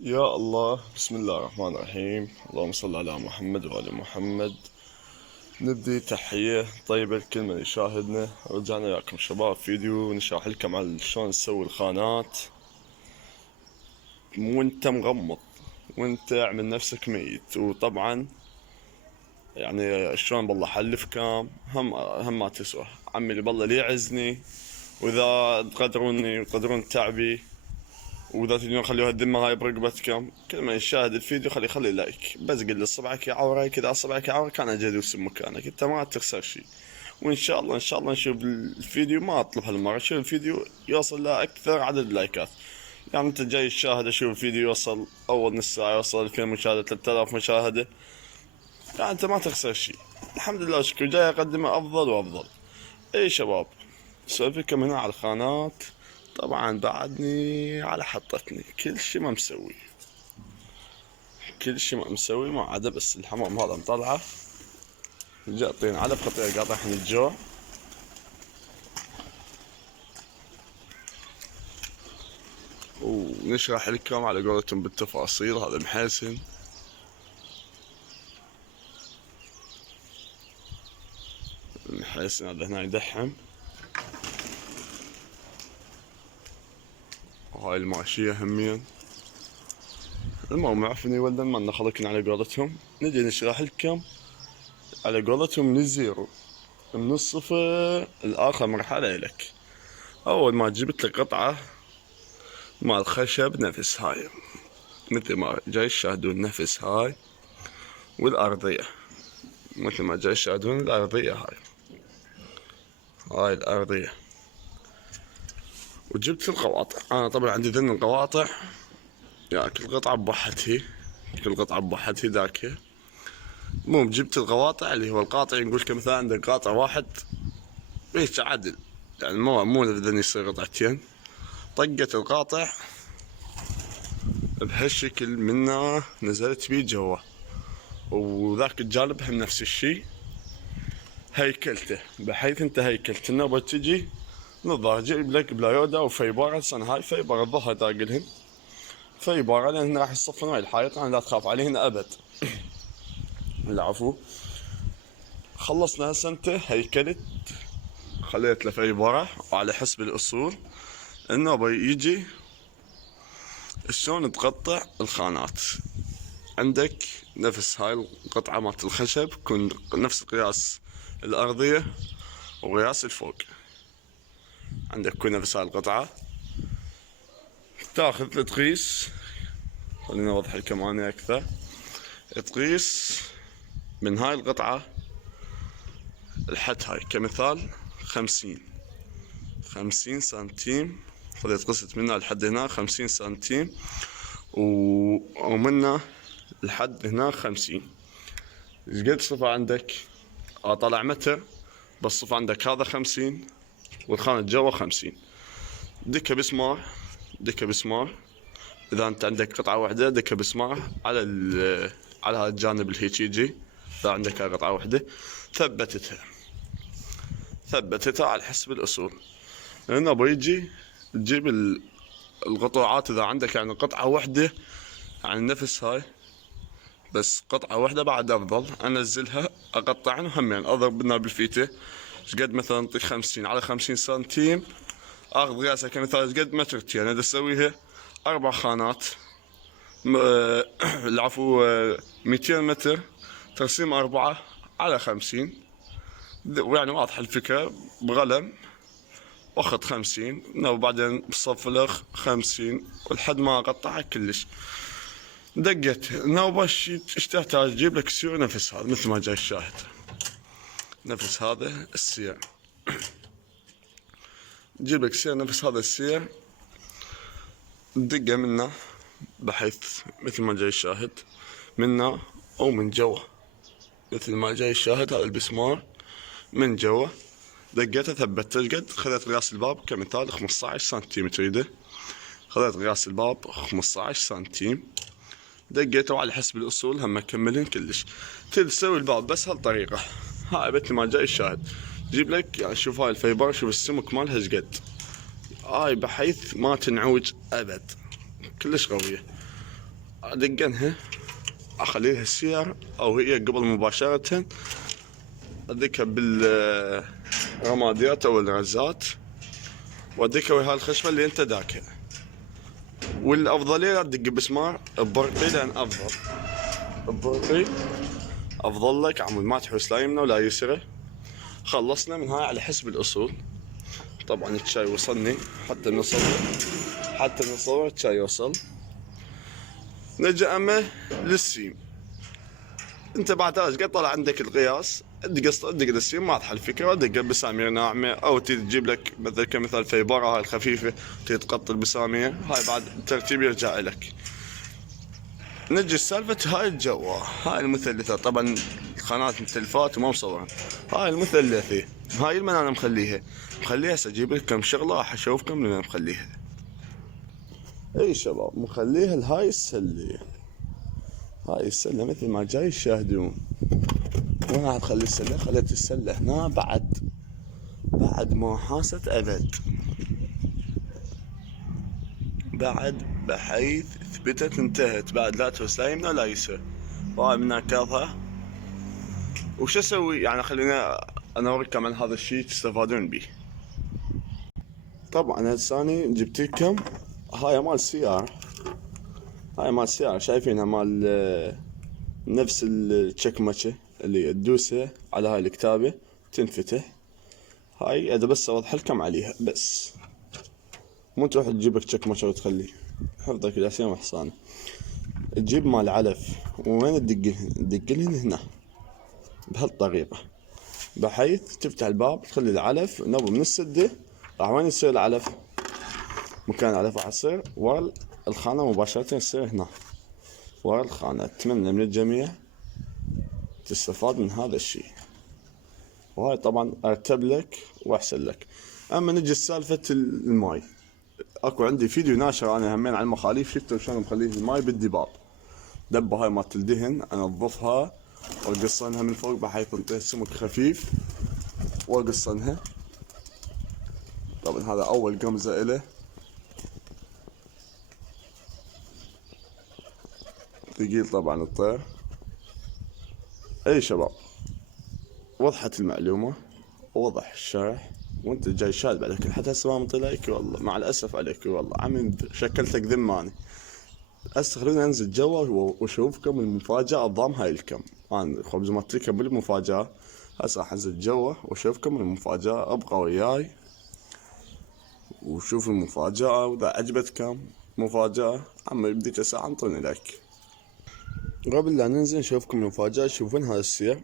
يا الله، بسم الله الرحمن الرحيم. اللهم صل على محمد وآل محمد. نبدي تحية طيبة لكل من يشاهدنا. رجعنا وياكم شباب فيديو نشرح لكم على شلون نسوي الخانات وانت مغمض وانت اعمل نفسك ميت. وطبعا يعني شلون بالله حلف كام هم ما تسوى عمي اللي بالله لي يعزني. واذا تقدروني وتقدرون تعبي واذا تريدون خلوها الذمه هاي برقبتكم، كل ما يشاهد الفيديو خلي لايك، بس قل لي اصبعك يعورك، اذا اصبعك يعورك انا جاي ادوس مكانك، انت ما تخسر شيء. وان شاء الله نشوف الفيديو، ما اطلب هالمره، شوف الفيديو يوصل لاكثر عدد لايكات. يعني انت جاي تشاهد، اشوف الفيديو يوصل اول نص ساعه يوصل 2000 مشاهده 3000 مشاهده، يعني انت ما تخسر شيء. الحمد لله شكرا، جاي اقدمه افضل وافضل. اي شباب، سولفكم هنا على الخانات. طبعا بعدني على حطتني كل شي ما مسوي، كل شي ما مسوي، ما عدا بس الحمام هذا مطلعه، جاطين على قطيع قاطعهم الجوع. ونشرح لكم على قولتهم بالتفاصيل. هذا محسن، محسن هذا هنا يدحم، وهاي الماشية همين. المهم عفني ولدا ما نخلقنا على قولتهم، نجي نشرح لكم على قولتهم من الزيرو، من الصفر الآخر مرحلة إلك. أول ما جبت لك قطعة مال خشب نفس هاي، مثل ما جاي تشاهدون نفس هاي، والأرضية مثل ما جاي تشاهدون الأرضية هاي الأرضية. وجبت القواطع، أنا طبعا عندي ذن القواطع، يعني كل قطعة بوحدها، كل قطعة بوحدها ذاك. المهم جبت القواطع، اللي هو القاطع نقول لك مثلا عندك قاطع واحد هيك عدل، يعني مو ذن يصير قطعتين. طقت القاطع بهالشكل، منه نزلت بيه جوا، وذاك الجانب هم نفس الشي، هيكلته بحيث انت هيكلت النوبة تجي نظهر جيب لك بلايودا وفيبارة. سنة هاي فيبارة الظهر داقلهن فيبارة، لان راح يصفن معي الحائط، انا لا تخاف عليهن ابد. العفو. خلصنا هسنته هيكلت، خليت له فيبارة، وعلى حسب الاصول النوبة يجي شلون تقطع الخانات. عندك نفس هاي القطعة مالت الخشب تكون نفس قياس الأرضية وقياس الفوق، عندك تكون نفس هاي القطعة. تاخذ تقيس، خليني اوضح لكم اني اكثر. تقيس من هاي القطعة الحد هاي كمثال 50 سنتيم، خذيت قست منها لحد هنا 50 سنتيم، ومنه لحد هنا 50. ايش قد صفة عندك؟ طلع متر، بس صفة عندك هذا 50 والخانة جوا 50. دكة بسمار، دكة بسمار، اذا انت عندك قطعة واحدة دكة بسمار على على هذا الجانب اللي هيك يجي، اذا عندك قطعة واحدة ثبتتها على حسب الاصول. هنا بيجي تجيب القطوعات، اذا عندك يعني قطعة واحدة يعني نفس هاي، بس قطعة واحدة بعد افضل، انزلها اقطعن وهمين اضرب بالنا بالفيتة. قد مثلا نطيق 50 على 50 سنتيم، اخذ قياسها كمثال قد مترتين، اذا اسويها 4 خانات العفو 200 متر، ترسيم 4 على 50، ويعني واضح الفكرة. بقلم واخذ 50 وبعدين بصفلخ 50 ولحد ما اقطعها كلش. دقت نوبة ايش تحتاج؟ تجيب لك سيور نفس هذا، مثل ما جاي الشاهد، نفس هذا السير، تجيب لك سير نفس هذا السير، دقه منه بحيث مثل ما جاي الشاهد منه او من جوا، مثل ما جاي الشاهد هذا البسمار من جوا. دقيته ثبته. قد خذيت قياس الباب كمثال 15 سنتيم تريده، خذيت قياس الباب 15 سنتيم، دقيته على حسب الاصول هم مكملين كلش. تسوي الباب بس هالطريقه هاي مثل ما جاي الشاهد. تجيب لك يعني شوف هاي الفيبر، شوف السمك مالها ايش قد هاي، بحيث ما تنعوج ابد، كلش قويه. ادقنها، اخليها السيارة او هي قبل مباشرة ادقها بالرماديات او الغازات، وادقها ويا الخشبة اللي انت داكها. والافضلية لا تدق بسمار ببرقي، لان ببرقي افضل لك عمود ما تحوس لا يمنى ولا يسره. خلصنا من هاي على حسب الاصول. طبعا الشاي وصلني، حتى نصور الشاي وصل. نجي اما للسيم، انت بعد قطع عندك القياس، دق السيم واضحه الفكره، دق بسامير ناعمه او تجيب لك مثل كمثال فيبره هاي الخفيفه تقطع بسامير، هاي بعد الترتيب يرجع لك. نجي السالفه هاي الجوه، هاي المثلثه، طبعا القناه متلفات وما مصورة، هاي المثلثه، هاي اللي انا مخليها هسه اجيب لك كم شغله راح اشوفكم اللي انا مخليها. اي شباب مخليها لهاي السله، هاي السله مثل ما جاي تشاهدون. وين راح تخلي السله؟ خليت السله هنا بعد ما حاست ابد، بعد بحيث ثبتت انتهت، بعد لا تهوس لا يمنى ولا يسر. وهاي من ناكاظها. وش اسوي يعني؟ خلينا انا اوريكم عن هذا الشيء تستفادون به. طبعا هسه اني جبت لكم هاي مال السيارة، هاي مال السيارة شايفينها مال نفس الشكمشة اللي تدوسه على هاي الكتابة تنفتح. هاي اذا بس اوضح لكم عليها، بس مو تروح تجيب لك شكمشة وتخليه حفظك الاسيا وحصانة. تجيب مال علف، وين تدقلهن هنا بهالطريقة، بحيث تفتح الباب تخلي العلف نبو من السدة. راح وين يصير العلف؟ مكان العلف راح يصير ورا الخانة مباشرة، يصير هنا ورا الخانة. أتمنى من الجميع تستفاد من هذا الشيء، وهاي طبعا ارتب لك واحسن لك. اما نجي سالفة الماي، اكو عندي فيديو ناشر انا همين على المخاليف، شفتوا شلون مخليه الماي بالدباب. دبة هاي مالت الدهن انظفها واقصنها من فوق بحيث تنطيها سمك خفيف واقصنها. طبعا هذا اول قمزة اله، ثقيل طبعا الطير. اي شباب وضحت المعلومة، وضح الشرح، وانت جاي شاد عليك حتى هسه ما منطي لايك، والله مع الاسف عليك، والله عمي شكلتك ذماني. هسه خلينا ننزل جوا واشوفكم المفاجأة ضام هاي الكم. انا خبز مطيكم بالمفاجأة، هسه راح انزل جوا واشوفكم المفاجأة. ابقى وياي وشوف المفاجأة، واذا عجبتكم مفاجأة عمي بديك ساعة انطوني لايك. قبل لا ننزل نشوفكم المفاجأة. تشوفون هذا السير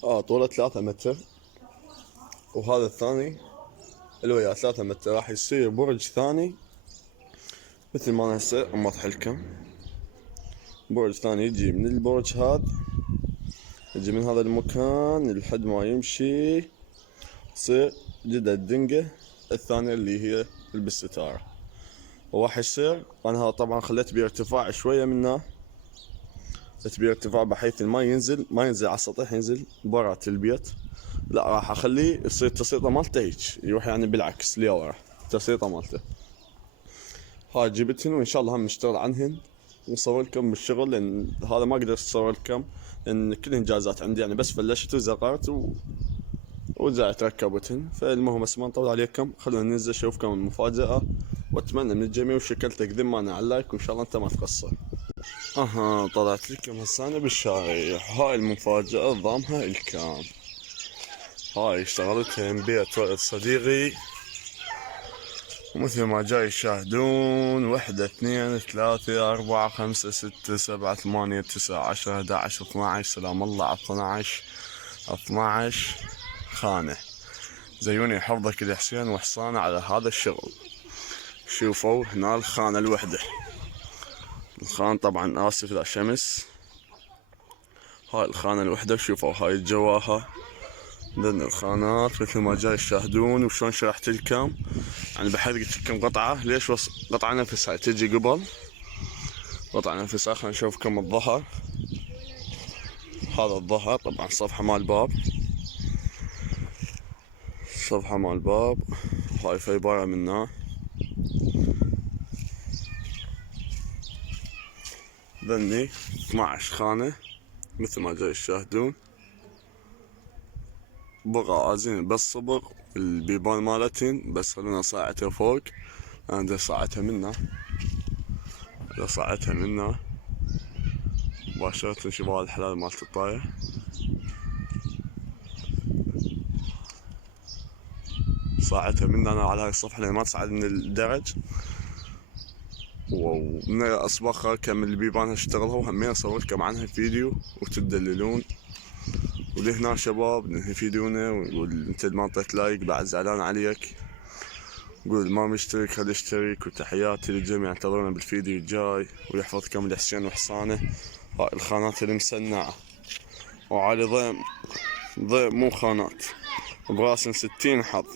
طوله 3 متر، وهذا الثاني اللي وياه 3 متر، راح يصير برج ثاني مثل ما انا هسه موضح لكم. برج ثاني يجي من البرج هذا، يجي من هذا المكان لحد ما يمشي يصير جدا الدنقة الثانية اللي هي بالستارة. وراح يصير انا طبعا خليت بارتفاع شوية منه، خليت بارتفاع بحيث ما ينزل على السطح، ينزل برات البيت. لا راح اخليه يصير التسيطة مالته هيك يروح يعني بالعكس لورا التسيطة مالته. هاي جبتهن وان شاء الله هم نشتغل عنهن ونصور لكم بالشغل، لان هذا ما قدرت اصور لكم لان كلهن جازات عندي يعني، بس فلشت وزقرت ورجعت ركبتهن. فالمهم بس ما نطول عليكم، خلونا ننزل اشوفكم المفاجأة. واتمنى من الجميع وشكلتك ذمانة على اللايك، وان شاء الله انت ما تقصر. طلعت لكم هسه انا بالشارع. هاي المفاجأة ضامها الكام، هاي اشتغلتها من بيت ولد صديقي، ومثل ما جاي يشاهدون 1 2 3 4 5 6 7 8 9 10 11 12 سلام الله على 12 خانة. زيوني حفظك الحسين وحصانة على هذا الشغل. شوفوا هنا الخانة الوحدة، الخان طبعا اسف لا شمس، هاي الخانة الوحدة. شوفوا هاي جواها ذن الخانات مثل ما جاي تشاهدون. وشلون شرحت لكم يعني بحيث قلت لكم قطعة ليش قطعة نفسها تجي قبل قطعة نفسها. خلينا نشوفكم الظهر، هذا الظهر طبعا صفحة مال الباب، صفحة مال الباب. هاي فيبرة منها، ذني 12 خانة مثل ما جاي تشاهدون، بقى عازين بس صبغ البيبان مالتين، بس خلونا صاعتها فوق. انا دا صاعتها منا مباشرة. شوف هذا الحلال مالت الطايح، صاعتها منا انا على هاي الصفحة لان ما تصعد من الدرج، ومن اصبغها كم البيبان اشتغلها، وهمين اصور لكم عنها فيديو وتدللون. ولهنا شباب ننهي فيديونا ونقول انت ما انطيت لايك بعد زعلان عليك، قول ما مشترك خلي اشترك. وتحياتي للجميع، انتظرونا بالفيديو الجاي ويحفظكم الحسين وحصانه. هاي الخانات المسنعة وعلي ضيم مو خانات براسن 60 حظ.